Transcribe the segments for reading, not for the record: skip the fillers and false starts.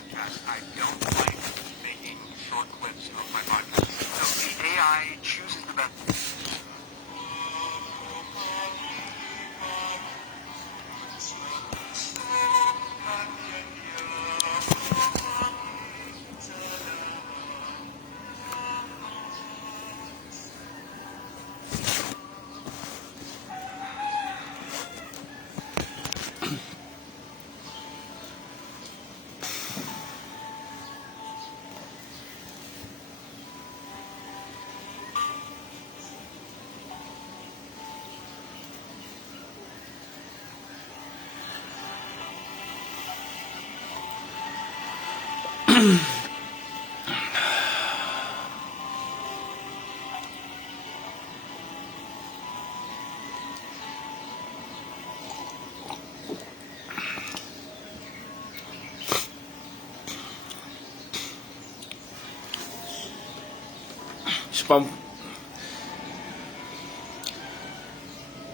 podcast. I don't like making short clips of my podcast. So the AI chooses the best.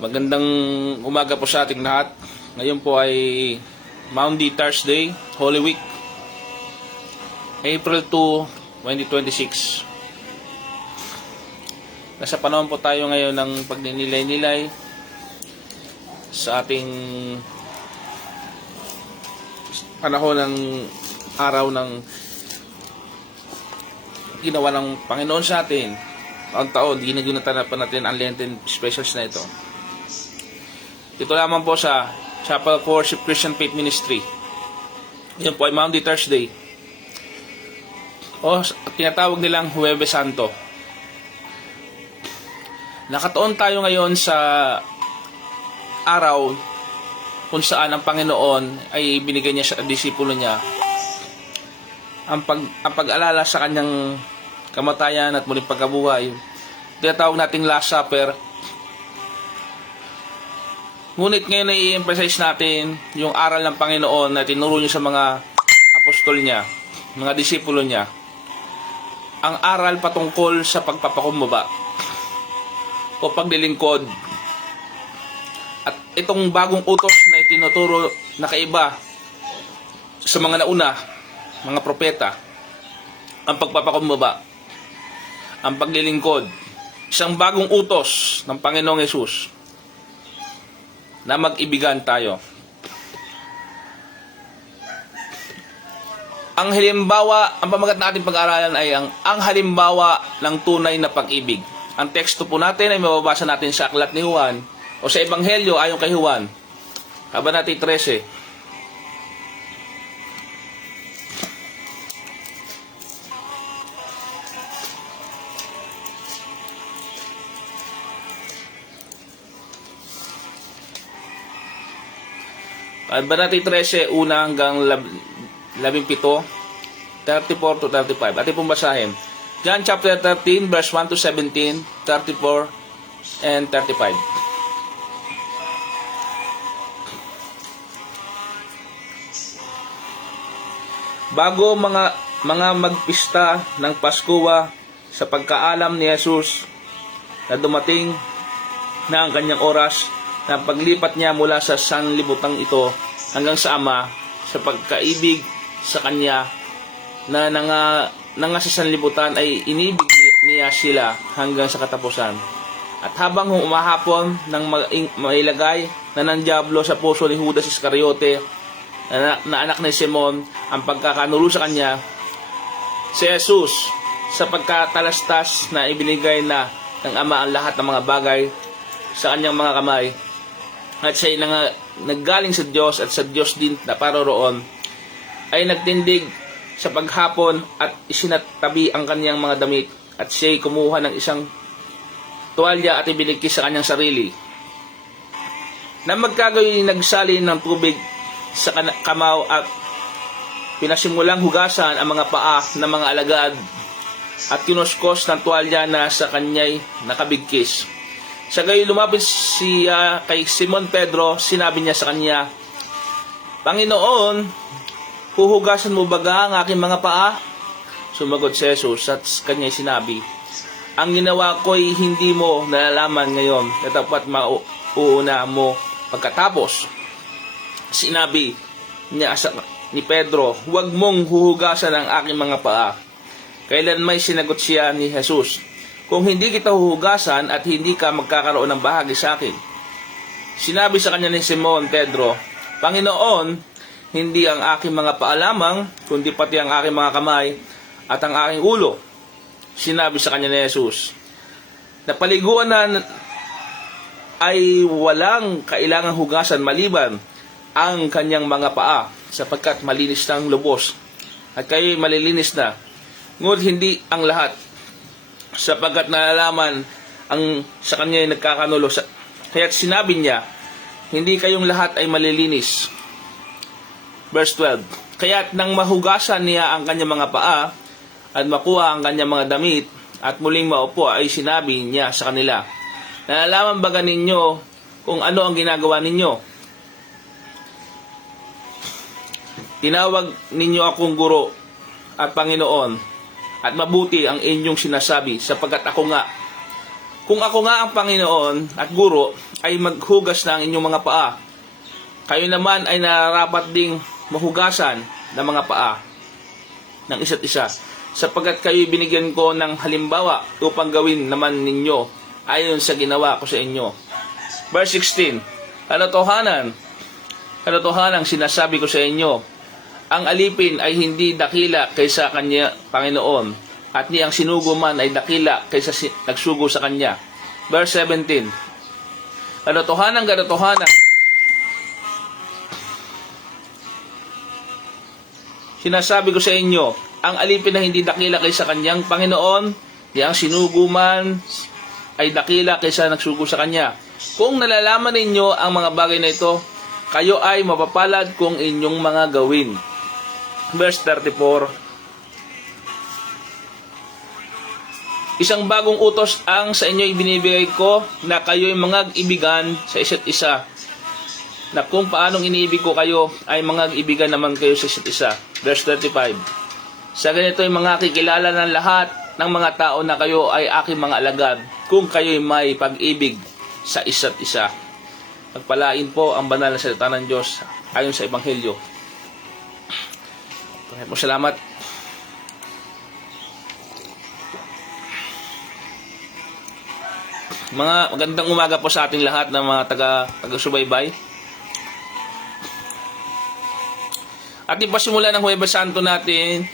Magandang umaga po sa ating lahat. Ngayon po ay Maundy Thursday, Holy Week, April 2, 2026. Nasa panahon po tayo ngayon ng pagninilay-nilay sa ating panahon ng araw ng ginawa ng Panginoon sa atin. Taon-taon, ginagunitan pa natin ang Lenten specials na ito. Ito lamang po sa Chapel of Worship Christian Faith Ministry. Yan po ay Maundy Thursday. O tinatawag nilang Huwebes Santo. Nakataon tayo ngayon sa araw kung saan ang Panginoon ay binigay niya sa disipulo niya ang pag-alala sa kanyang kamatayan at muling pagkabuhay. Tinatawag nating Last Supper. Ngunit ngayon ay i-emphasize natin yung aral ng Panginoon na tinuro niya sa mga apostol niya, mga disipulo niya. Ang aral patungkol sa pagpapakumbaba o paglilingkod. At itong bagong utos na itinuturo na kaiba sa mga nauna, mga propeta, ang pagpapakumbaba, ang paglilingkod, isang bagong utos ng Panginoong Hesus na mag-ibigan tayo. Ang halimbawa, ang pamagat na ating pag-aaralan ay ang halimbawa ng tunay na pag-ibig. Ang teksto po natin ay mababasa natin sa Aklat ni Juan o sa Ebanghelyo ayon kay Juan, Kabanata 13. Kabanata 13, una hanggang 17, 34 to 35. Ating pong basahin. John chapter 13, verse 1 to 17, 34, and 35. Bago mga magpista ng Paskuwa, sa pagkaalam ni Jesus na dumating na ang kanyang oras na paglipat niya mula sa sanlibutan ito hanggang sa Ama, sa pagkaibig sa Kanya na nanga sa sanlibutan ay inibig niya sila hanggang sa katapusan. At habang umahapon nang mailagay na ng Diablo sa puso ni Judas Iscariote na anak ni Simon ang pagkakanulo sa Kanya, si Jesus sa pagkatalastas na ibinigay na ng Ama ang lahat ng mga bagay sa Kanyang mga kamay, at siya'y naggaling sa Diyos at sa Diyos din na paroroon, ay nagtindig sa paghapon at isinatabi ang kanyang mga damit, at siya'y kumuha ng isang tuwalya at ibiligkis sa kanyang sarili. Na magkagayoy nagsalin ng tubig sa kamaw at pinasimulang hugasan ang mga paa ng mga alagad at kinuskos ng tuwalya na sa kanya'y nakabigkis. Sa gayon lumapit siya kay Simon Pedro, sinabi niya sa kanya, Panginoon, huhugasan mo baga ang aking mga paa? Sumagot si Jesus at kanya'y sinabi, ang ginawa ko'y hindi mo nalalaman ngayon, na dapat mauuna mo pagkatapos. Sinabi niya ni Pedro, "Huwag mong huhugasan ang aking mga paa." Kailan may sinagot siya ni Jesus, "Kung hindi kita huhugasan at hindi ka magkakaroon ng bahagi sa akin." Sinabi sa kanya ni Simon Pedro, "Panginoon, hindi ang aking mga paa lamang, kundi pati ang aking mga kamay at ang aking ulo." Sinabi sa kanya ni Jesus, "Napaliguan na ay walang kailangang hugasan maliban ang kanyang mga paa, sapagkat malinis na ang lubos, at kayo'y malilinis na. Ngunit hindi ang lahat, sapagkat nalalaman ang sa kanya ay nagkakanulo. Kaya't sinabi niya, hindi kayong lahat ay malilinis." Verse 12, "Kaya't nang mahugasan niya ang kanyang mga paa, at makuha ang kanyang mga damit, at muling maupo, ay sinabi niya sa kanila, Nalalaman ba ninyo kung ano ang ginagawa ninyo? Tinawag ninyo akong guro at Panginoon, at mabuti ang inyong sinasabi, sapagkat ako nga. Kung ako nga ang Panginoon at guro, ay maghugas na ang inyong mga paa. Kayo naman ay nararapat ding mahugasan ng mga paa ng isa't isa, sapagkat kayo binigyan ko ng halimbawa upang gawin naman ninyo ayon sa ginawa ko sa inyo." Verse 16, Katotohanan sinasabi ko sa inyo, ang alipin ay hindi dakila kaysa kanya Panginoon, at ni ang sinugo man ay dakila kaysa nagsugo sa kanya. Verse 17, Katotohanan, sinasabi ko sa inyo, ang alipin ay hindi dakila kaysa kanyang Panginoon, ni ang sinugo man ay dakila kaysa nagsugo sa kanya. Kung nalalaman ninyo ang mga bagay na ito, kayo ay mapapalad kung inyong mga gawin. Verse 34, Isang bagong utos ang sa inyo ibinibigay ko, na kayo'y mangag-ibigan sa isa't isa, na kung paanong iniibig ko kayo, ay mangag-ibigan naman kayo sa isa't isa. Verse 35, Sa ganito ay mga kikilala ng lahat ng mga tao na kayo ay aking mga alagad, kung kayo'y may pag-ibig sa isa't isa. Pagpalain po ang banal na salita ng Diyos ayon sa Ebanghelyo. Maraming salamat. Mga magandang umaga po sa ating lahat ng mga taga-subaybay. Ating pasimula ng Huwebes Santo natin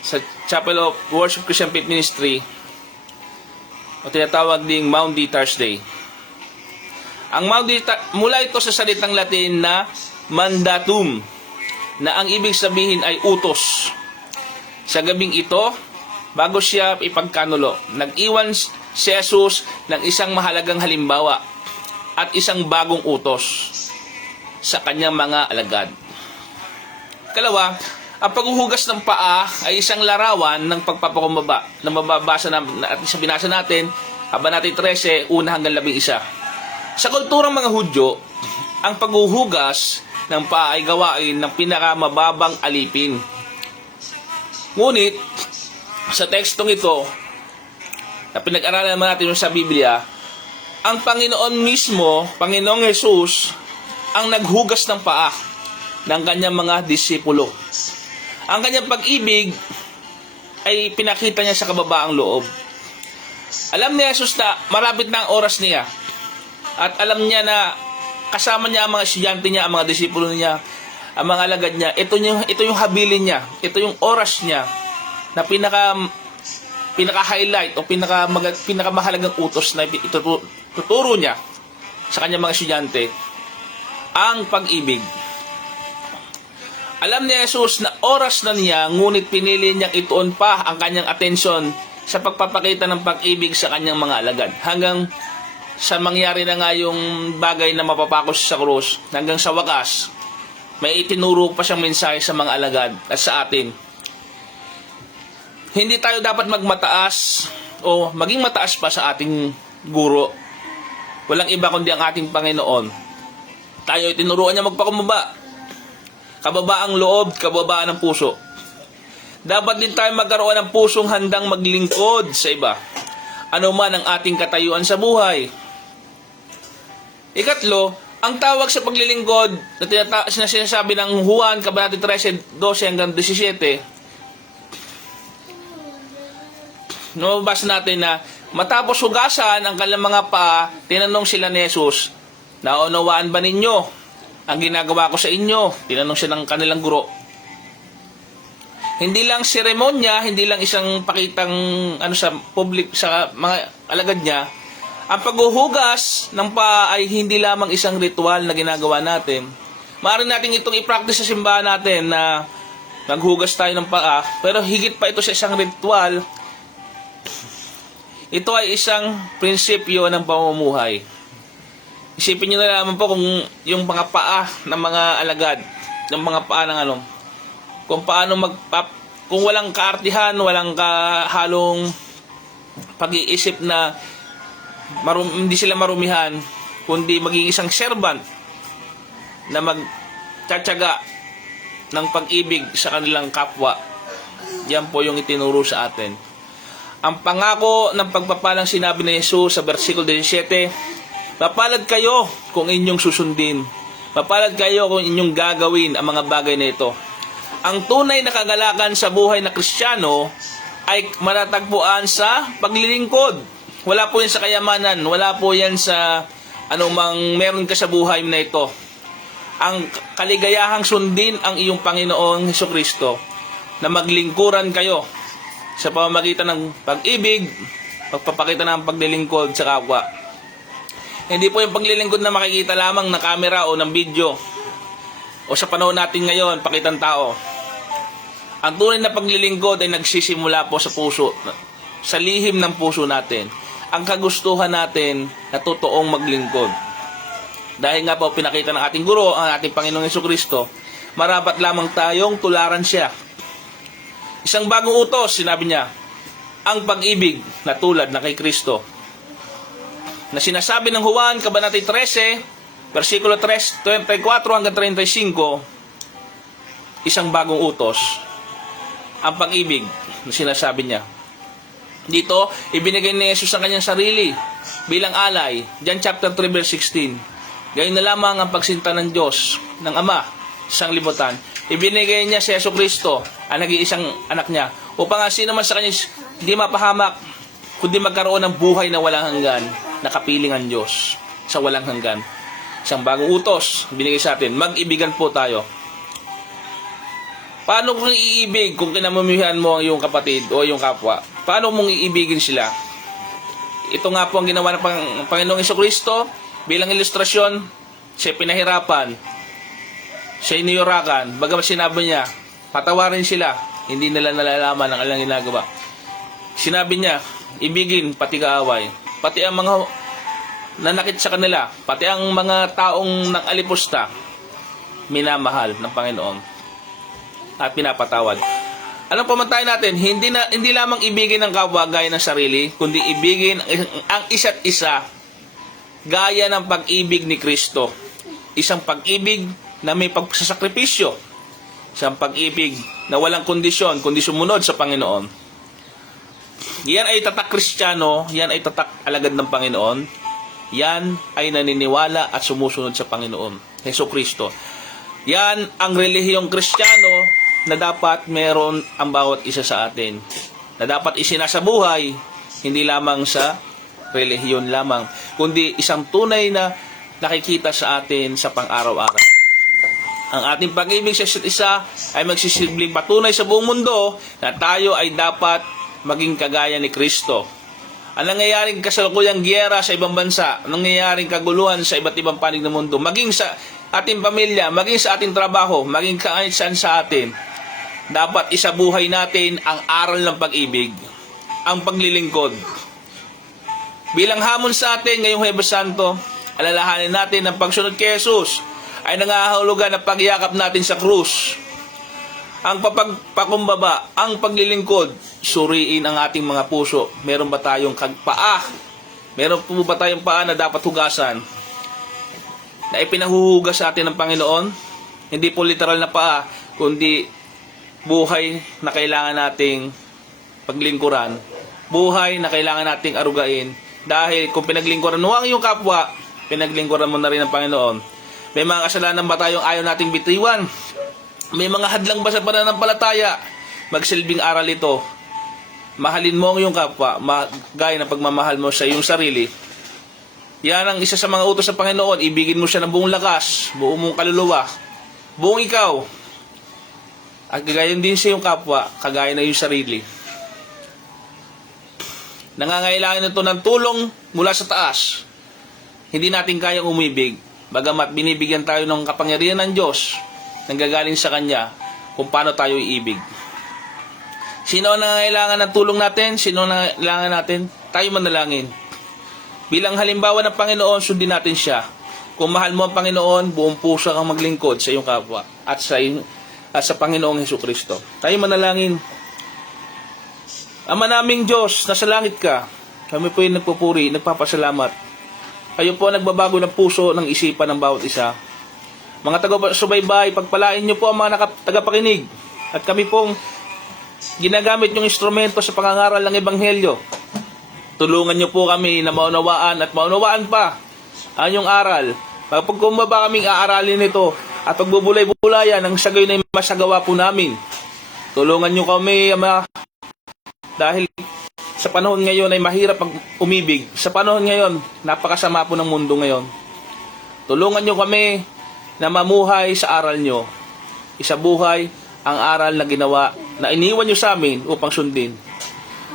sa Chapel of Worship Christian Faith Ministry, o tinatawag ding Maundy Thursday. Ang Maundy, mula ito sa salitang Latin na mandatum, na ang ibig sabihin ay utos. Sa gabing ito, bago siya ipagkanulo, nag-iwan si Jesus ng isang mahalagang halimbawa at isang bagong utos sa kanyang mga alagad. Kalawa, ang paghuhugas ng paa ay isang larawan ng pagpapakumbaba na mababasa na at sa binasa natin, Kabanata 13, 1 hanggang 11. Sa kulturang mga Hudyo, ang paghuhugas ng paa ay gawain ng pinakamababang alipin. Ngunit, sa tekstong ito, na pinag-aralan naman natin sa Biblia, ang Panginoon mismo, Panginoong Jesus, ang naghugas ng paa ng kanyang mga disipulo. Ang kanyang pag-ibig ay pinakita niya sa kababaang loob. Alam ni Jesus na marapit na ang oras niya, at alam niya na kasama niya ang mga estudyante niya, ang mga disipulo niya, ang mga alagad niya. Ito yung habilin niya, ito yung oras niya na pinaka-highlight o pinakamahalagang utos na ituturo niya sa kanyang mga estudyante, ang pag-ibig. Alam ni Jesus na oras na niya, ngunit pinili niyang ituon pa ang kanyang atensyon sa pagpapakita ng pag-ibig sa kanyang mga alagad. Hanggang sa mangyari na nga yung bagay na mapapakos sa krus, hanggang sa wakas, may itinuro pa siyang mensahe sa mga alagad at sa atin. Hindi tayo dapat magmataas o maging mataas pa sa ating guro. Walang iba kundi ang ating Panginoon. Tayo itinuruan niya magpakumbaba. Kababaang loob, kababaan ng puso. Dapat din tayo magkaroon ng pusong handang maglingkod sa iba, ano man ang ating katayuan sa buhay. Ikatlo, Ang tawag sa paglilingkod na sinasabi ng Juan, Kabanata 13, 12 hanggang 17, nababasa natin na matapos hugasan ang kanilang mga paa, tinanong sila ni Jesus, naunawaan ba ninyo ang ginagawa ko sa inyo? Tinanong siya ng kanilang guro. Hindi lang seremonya, hindi lang isang pakitang sa public sa mga alagad niya. Ang paghuhugas ng paa ay hindi lamang isang ritual na ginagawa natin. Maaari natin itong i-practice sa simbahan natin na naghugas tayo ng paa, pero higit pa ito sa isang ritual. Ito ay isang prinsipyo ng pamumuhay. Isipin nyo na naman po kung yung mga paa ng mga alagad, yung mga paa ng kung paano kung walang kaartihan, walang kahalong pag-iisip na hindi sila marumihan, kundi maging isang servant na magtsatsaga ng pag-ibig sa kanilang kapwa. Yan po yung itinuro sa atin. Ang pangako ng pagpapalang sinabi ni Jesus sa versikulo 17, mapalad kayo kung inyong susundin. Mapalad kayo kung inyong gagawin ang mga bagay na ito. Ang tunay na kagalakan sa buhay na Kristiyano ay matatagpuan sa paglilingkod. Wala po yan sa kayamanan, wala po yan sa anumang meron ka sa buhay na ito. Ang kaligayahang sundin ang iyong Panginoong Hesukristo, na maglingkuran kayo sa pamamagitan ng pag-ibig, pagpapakita ng paglilingkod sa kapwa. Hindi po yung paglilingkod na makikita lamang ng camera o ng video o sa panahon natin ngayon, pakitang tao. Ang tunay na paglilingkod ay nagsisimula po sa puso, sa lihim ng puso natin. Ang kagustuhan natin na totoong maglingkod. Dahil nga po pinakita ng ating guro, ang ating Panginoong Hesukristo, marapat lamang tayong tularan siya. Isang bagong utos, sinabi niya, ang pag-ibig na tulad na kay Kristo. Na sinasabi ng Juan, Kabanata 13, versikulo 34 hanggang 35, isang bagong utos, ang pag-ibig na sinasabi niya. Dito, ibinigay ni Jesus ang kanyang sarili bilang alay. John chapter 3 verse 16. Gayon na lamang ang pagsinta ng Diyos, ng Ama, sa sanglibutan. Ibinigay niya si Jesucristo, ang nag-iisang anak niya, upang sino man sa kanya hindi mapahamak, kundi magkaroon ng buhay na walang hanggan, nakapiling ang Diyos sa walang hanggan. Isang bagong utos, binigay sa atin, mag-ibigan po tayo. Paano kung iibig kung kinamumuhian mo ang iyong kapatid o iyong kapwa? Paano mong iibigin sila? Ito nga po ang ginawa ng Panginoong Hesukristo bilang ilustrasyon. Siya pinahirapan, siya iniyurakan. Bagamat sinabi niya, patawarin sila, hindi nila nalalaman ang alang ginagawa. Sinabi niya, ibigin pati kaaway, pati ang mga nanakit sa kanila, pati ang mga taong nang-alipusta, minamahal ng Panginoon at pinapatawad. Anong pamantayan natin? Hindi lamang ibigin ang kapwa gaya ng sarili, kundi ibigin ang isa't isa gaya ng pag-ibig ni Kristo. Isang pag-ibig na may pagsasakripisyo. Isang pag-ibig na walang kondisyon, kundi sumunod sa Panginoon. Yan ay tatak Kristiyano, yan ay tatak alagad ng Panginoon. Yan ay naniniwala at sumusunod sa Panginoon, Hesukristo. Yan ang relihiyong Kristiyano na dapat meron ang bawat isa sa atin. Na dapat isinasabuhay, hindi lamang sa relihiyon lamang, kundi isang tunay na nakikita sa atin sa pang-araw-araw. Ang ating pag-ibig sa isa't isa ay magsisilbing patunay sa buong mundo na tayo ay dapat maging kagaya ni Kristo. Ang nangyayaring kasalukuyang giyera sa ibang bansa, ang nangyayaring kaguluhan sa iba't ibang panig ng mundo, maging sa ating pamilya, maging sa ating trabaho, maging kahit saan sa atin, dapat isabuhay natin ang aral ng pag-ibig, ang paglilingkod. Bilang hamon sa atin ngayong Huwebes Santo, alalahanin natin ang pagsunod kay Jesus ay nangahulugan na pagyakap natin sa krus. Ang pagpakumbaba, ang paglilingkod, suriin ang ating mga puso. Meron ba tayong paa? Meron po ba tayong paa na dapat hugasan? Na ipinahuhugas sa atin ng Panginoon? Hindi po literal na paa, kundi buhay na kailangan nating paglingkuran. Buhay na kailangan nating arugain. Dahil kung pinaglingkuran mo ang iyong kapwa, pinaglingkuran mo na rin ng Panginoon. May mga kasalanan ba tayong ayaw nating bitiwan? May mga hadlang ba sa pananampalataya? Magsilbing aral ito. Mahalin mo ang iyong kapwa, gaya ng pagmamahal mo sa iyong sarili. Yan ang isa sa mga utos sa Panginoon. Ibigin mo siya ng buong lakas, buong mong kaluluwa, buong ikaw. At gagayon din sa iyong kapwa, kagaya ng iyong sarili. Nangangailangan ito ng tulong mula sa taas. Hindi natin kayang umibig, bagamat binibigyan tayo ng kapangyarihan ng Diyos nang gagaling sa Kanya kung paano tayo iibig. Sino ang nangangailangan ng tulong natin? Sino ang nangangailangan natin? Tayo manalangin. Bilang halimbawa ng Panginoon, sundin natin siya. Kung mahal mo ang Panginoon, buong puso kang maglingkod sa iyong kapwa at sa Panginoong Hesukristo. Tayo manalangin. Ama naming Diyos, nasa langit ka. Kami po yung nagpupuri, nagpapasalamat. Kayo po ang nagbabago ng puso, ng isipan ng bawat isa. Mga taga-subaybay, pagpalain niyo po ang mga tagapakinig. At kami pong ginagamit yung instrumento sa pangangaral ng Ebanghelyo. Tulungan niyo po kami na maunawaan at maunawaan pa ang inyong aral. Pagkumbaba kaming aaralin ito at pagbubulay-bulayan ang sagay na masagawa po namin. Tulungan niyo kami, Ama, dahil sa panahon ngayon ay mahirap umibig. Sa panahon ngayon, napakasama po ng mundo ngayon. Tulungan niyo kami na mamuhay sa aral niyo. Isabuhay ang aral na ginawa, na iniwan niyo sa amin upang sundin.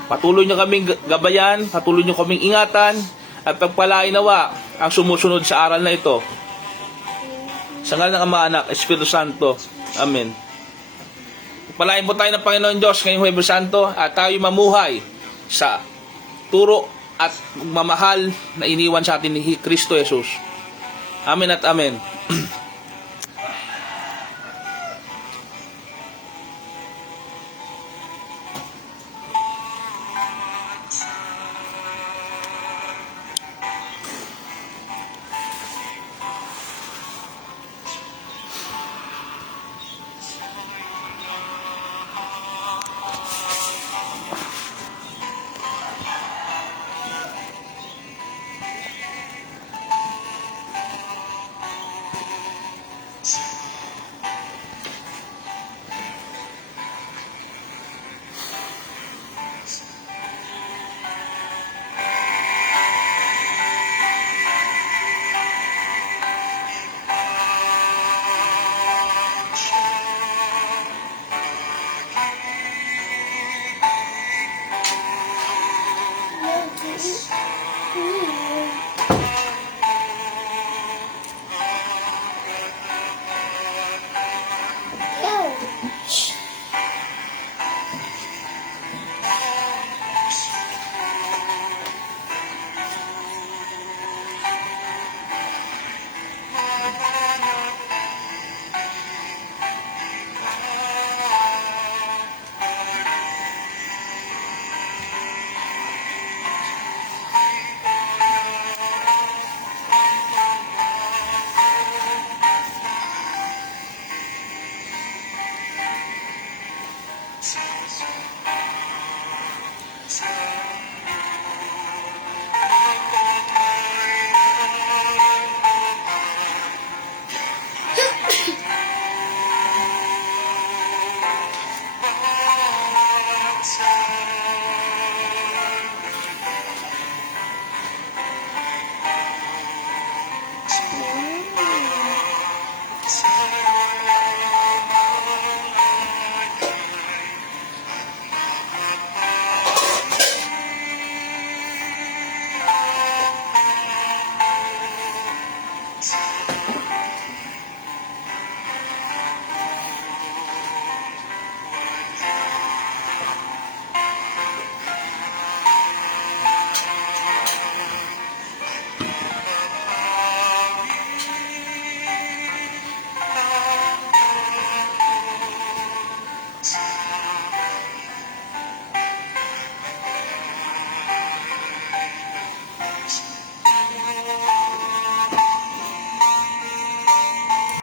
Patuloy niyo kaming gabayan, patuloy niyo kaming ingatan, at pagpalain nawa ang sumusunod sa aral na ito. Sa ngalan ng Ama, Anak, Espiritu Santo. Amen. Pagpalain po tayo ng Panginoon Diyos ngayong Huwebes Santo at tayo mamuhay sa turo at mamahal na iniwan sa atin ni Kristo Jesus. Amen at amen.